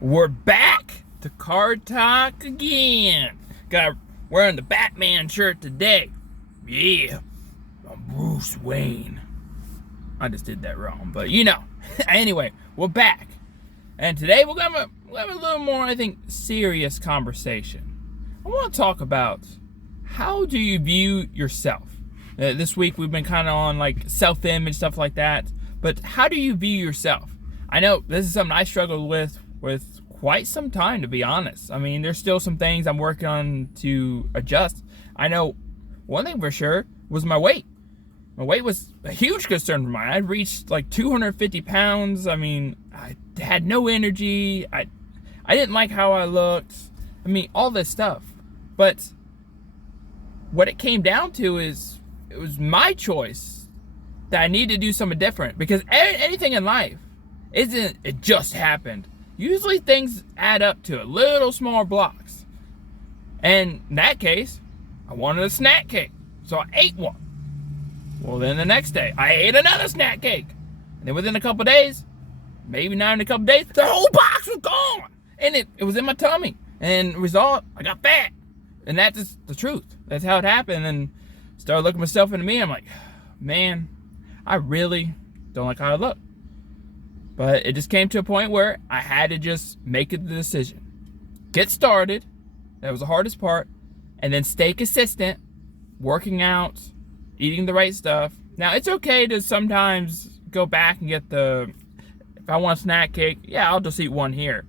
We're back to Card Talk again. Wearing the Batman shirt today. Yeah, I'm Bruce Wayne. I just did that wrong, but you know. Anyway, we're back. And today we're gonna have a little more, I think, serious conversation. I want to talk about how do you view yourself? This week we've been kind of on like self-image, stuff like that. But how do you view yourself? I know this is something I struggled with quite some time, to be honest. I mean, there's still some things I'm working on to adjust. I know one thing for sure was my weight. My weight was a huge concern for mine. I reached like 250 pounds. I mean, I had no energy. I didn't like how I looked. I mean, all this stuff. But what it came down to is it was my choice that I need to do something different, because anything in life it just happened. Usually things add up to little smaller blocks. And in that case, I wanted a snack cake, so I ate one. Well, then the next day, I ate another snack cake. And then within a couple days, maybe not in a couple days, the whole box was gone. And it was in my tummy. And result, I got fat. And that's just the truth. That's how it happened. And started looking myself in the mirror. I'm like, man, I really don't like how I look. But it just came to a point where I had to just make the decision. Get started. That was the hardest part. And then stay consistent. Working out. Eating the right stuff. Now, it's okay to sometimes go back and get if I want a snack cake, yeah, I'll just eat one here.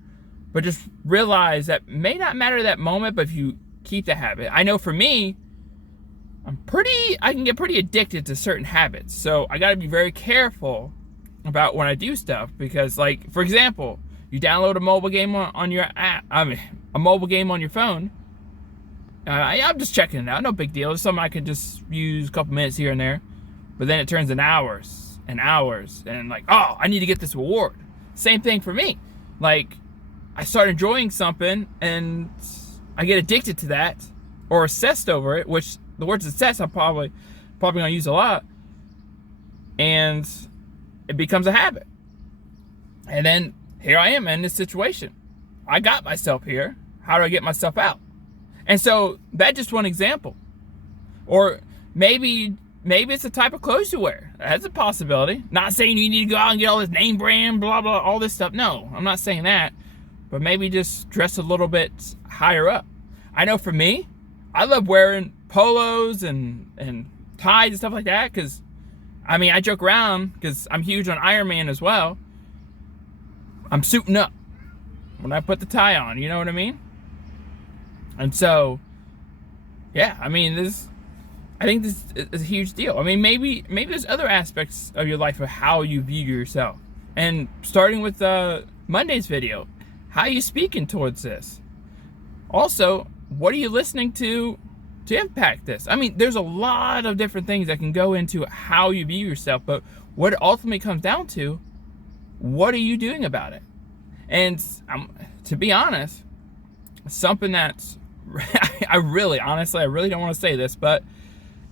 But just realize that may not matter at that moment, but if you keep the habit. I know for me, I can get pretty addicted to certain habits. So I got to be very careful about when I do stuff, because, like, for example, you download a mobile game on your app. A mobile game on your phone. I'm just checking it out. No big deal. It's something I could just use a couple minutes here and there. But then it turns into hours and hours. And like, oh, I need to get this reward. Same thing for me. Like, I start enjoying something and I get addicted to that or obsessed over it, which the word obsessed I'm probably going to use a lot. And it becomes a habit. And then here I am in this situation. I got myself here. How do I get myself out? And so that's just one example. Or maybe it's the type of clothes you wear. That's a possibility. Not saying you need to go out and get all this name brand, blah, blah, all this stuff. No, I'm not saying that. But maybe just dress a little bit higher up. I know for me, I love wearing polos and ties and stuff like that, because, I mean, I joke around because I'm huge on Iron Man as well. I'm suiting up when I put the tie on, you know what I mean? And so, yeah, I mean, I think this is a huge deal. I mean, maybe there's other aspects of your life of how you view yourself. And starting with Monday's video, how are you speaking towards this? Also, what are you listening to impact this? I mean, there's a lot of different things that can go into how you view yourself, but what it ultimately comes down to, what are you doing about it? And to be honest, something that's I really don't want to say this, but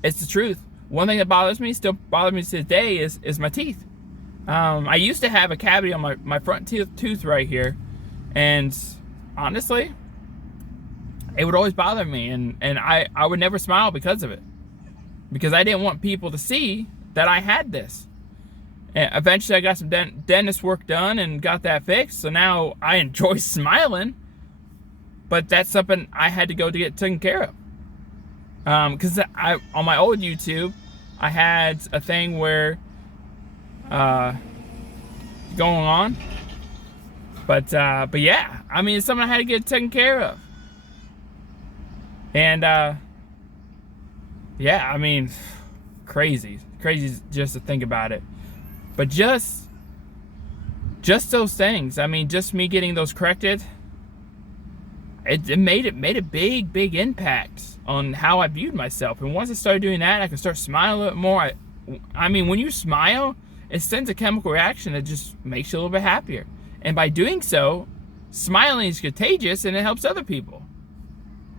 it's the truth. One thing that still bothers me to this day is my teeth. I used to have a cavity on my front tooth right here, and honestly, it would always bother me, and I would never smile because of it, because I didn't want people to see that I had this. And eventually I got some dentist work done and got that fixed, so now I enjoy smiling. But that's something I had to go to get taken care of. Because on my old YouTube, I had a thing where going on. But yeah, I mean, it's something I had to get taken care of. And yeah, I mean, crazy just to think about it. But just those things. I mean, just me getting those corrected. It made a big impact on how I viewed myself. And once I started doing that, I could start smiling a little more. I mean, when you smile, it sends a chemical reaction that just makes you a little bit happier. And by doing so, smiling is contagious and it helps other people.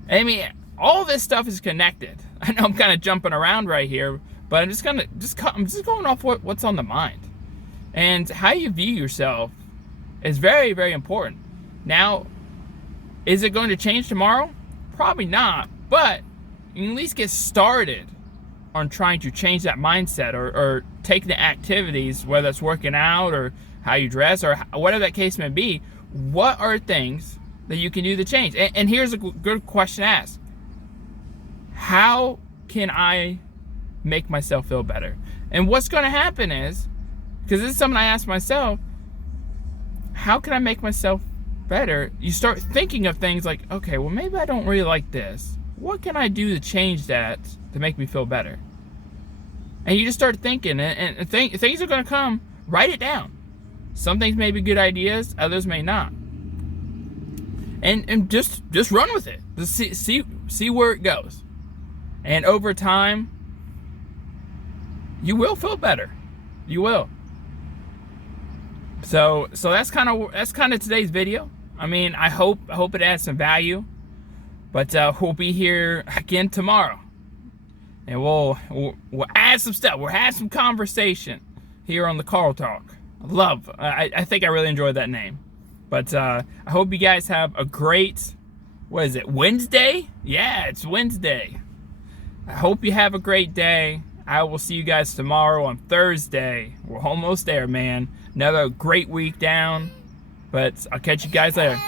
I mean, all this stuff is connected. I know I'm kind of jumping around right here, but I'm just going off what's on the mind. And how you view yourself is very, very important. Now, is it going to change tomorrow? Probably not, but you can at least get started on trying to change that mindset, or take the activities, whether it's working out or how you dress or whatever that case may be. What are things that you can do to change? And here's a good question to ask. How can I make myself feel better? And what's going to happen is, because this is something I ask myself, how can I make myself better? You start thinking of things like, okay, well, maybe I don't really like this. What can I do to change that to make me feel better? And you just start thinking, and things are going to come. Write it down. Some things may be good ideas, others may not. And just run with it. Just see where it goes. And over time, you will feel better. You will. So that's kind of today's video. I mean, I hope it adds some value. But we'll be here again tomorrow, and we'll add some stuff. We'll have some conversation here on the Car Talk. I think I really enjoyed that name. But I hope you guys have a great, what is it, Wednesday? Yeah, it's Wednesday. I hope you have a great day. I will see you guys tomorrow on Thursday. We're almost there, man. Another great week down. But I'll catch you guys later.